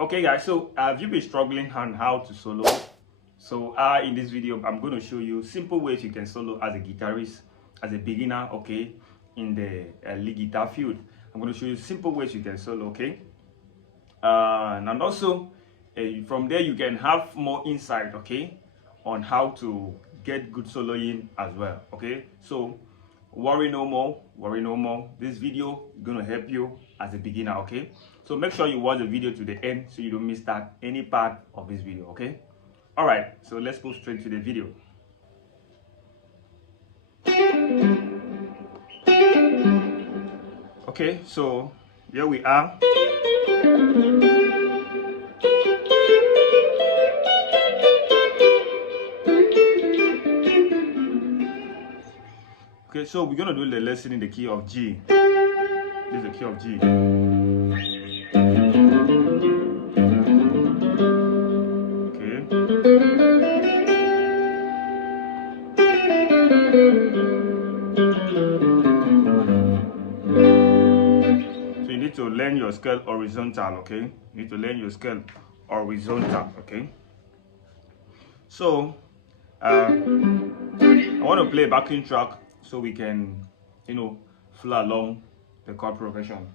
Okay guys, so have you been struggling on how to solo? So in this video I'm going to show you simple ways you can solo as a guitarist, as a beginner, okay, in the lead guitar field. I'm going to show you simple ways you can solo, okay, and also from there you can have more insight, okay, on how to get good soloing as well. Okay, so worry no more, worry no more. This video is going to help you as a beginner. Okay, so make sure you watch the video to the end so you don't miss that any part of this video. Okay, all right, so let's go straight to the video. Okay, so here we are. Okay, so we're gonna do the lesson in the key of G. This is the key of G. Okay. So you need to learn your scale horizontal, okay? You need to learn your scale horizontal, okay? So I want to play a backing track so we can, flow along the chord progression.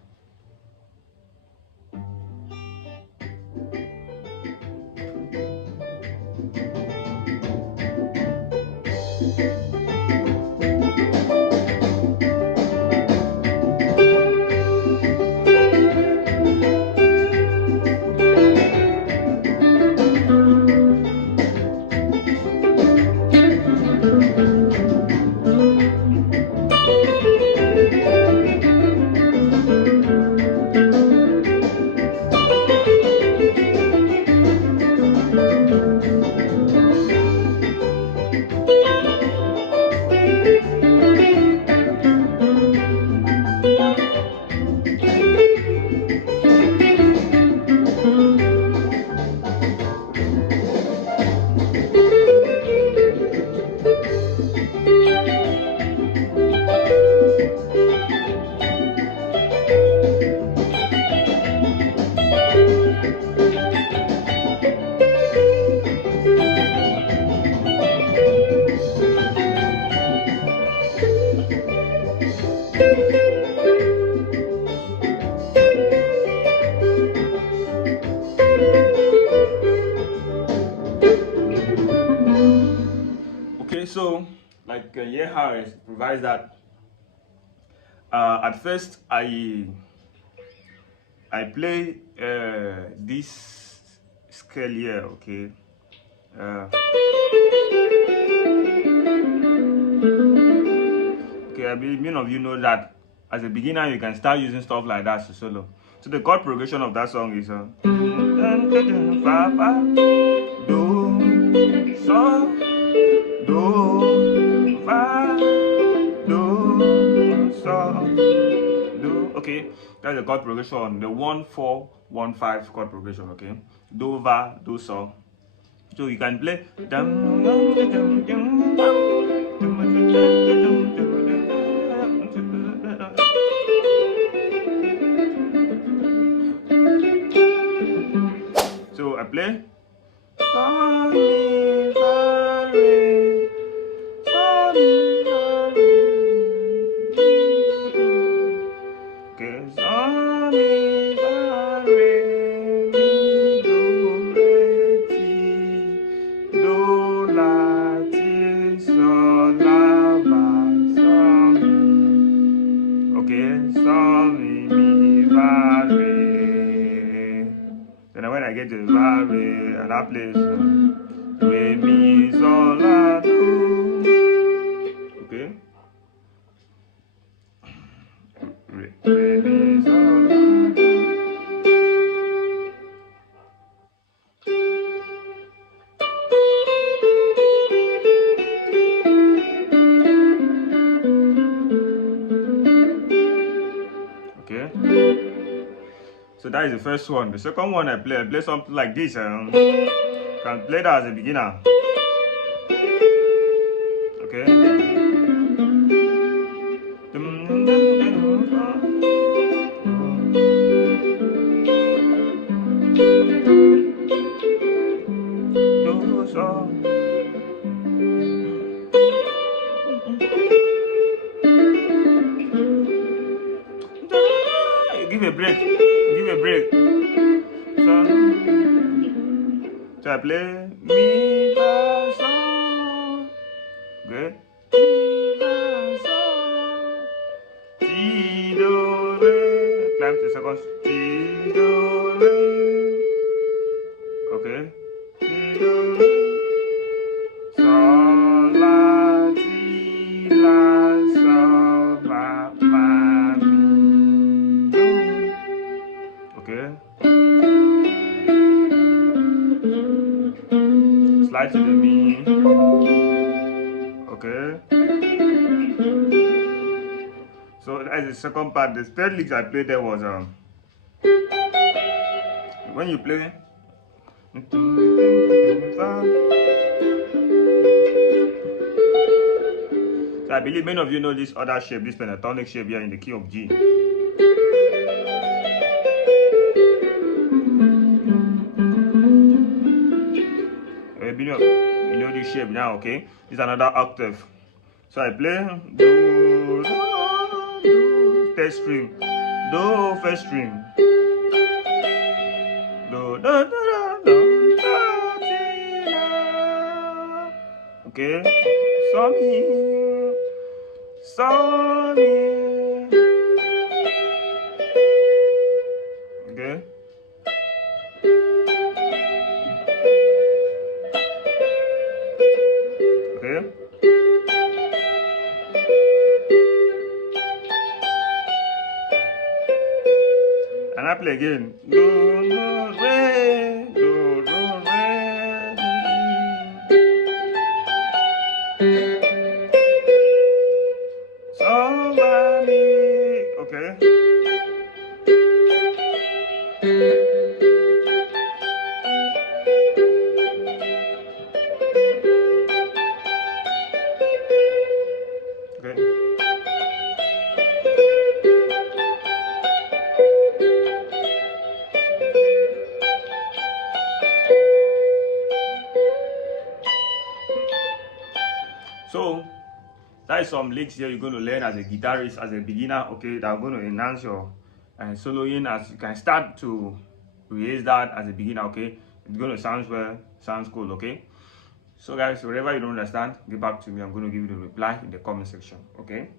Okay, so like here how I improvise that. At first I play this scale here, okay. Okay, I mean, many of you know that as a beginner you can start using stuff like that to solo. So the chord progression of that song is fa fa do so do fa do so do. Okay, that's the chord progression, the 1-4-1-5 chord progression. Okay, do va do so. So you can play so I play sol mi fa re, sol mi fa re, okay, sol mi fa re, mi do re ti, do la ti sol la va sol mi, okay, sol mi fa re. Then when I get to fa re at that place, re mi sol la do, okay, re mi sol la do. Okay, so that is the first one. The second one I play something like this. Can play that as a beginner. Okay. break. So I play mi fa sol. Okay. Mi fa sol. Ti do re. Climb to the second. Ti do re. Okay. Ti do re. Sol la ti la sol ma mi do. Okay. Slide to the mi. Okay. So as the second part, the third licks I played there was when you play. So I believe many of you know this other shape, this pentatonic shape here in the key of G. You know this shape now, okay? It's another octave. So I play do, do, do, third string, do, first string, do, do, do, do, do, ti, la. Okay, so mi, okay. Okay. And I play again. Do, do, re, do, do, re, do, so, la, mi. Okay. Okay. So that is some licks here you're going to learn as a guitarist, as a beginner, okay, that are going to enhance your soloing. As you can start to raise that as a beginner, okay, it's going to sound well, sounds cool, okay. So guys, whatever you don't understand, get back to me. I'm going to give you the reply in the comment section, okay.